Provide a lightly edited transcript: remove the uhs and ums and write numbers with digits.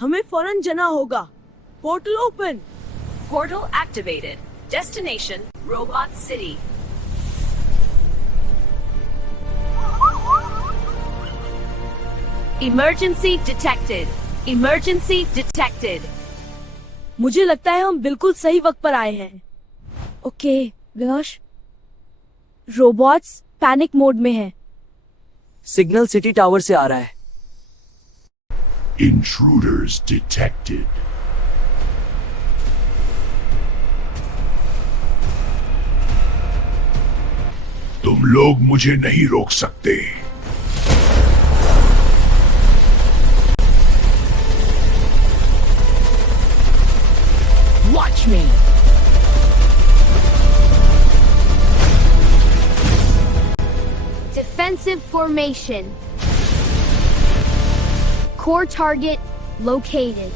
हमें फौरन जाना होगा। Portal open. Portal activated. Destination, Robot City. Emergency detected. Emergency detected. मुझे लगता है हम बिल्कुल सही वक्त पर आए हैं। ओके विनाश, रोबोट्स पैनिक मोड में हैं। सिग्नल सिटी टावर से आ रहा है। Intruders detected. तुम लोग मुझे नहीं रोक सकते। Watch me. Defensive formation. Core target located.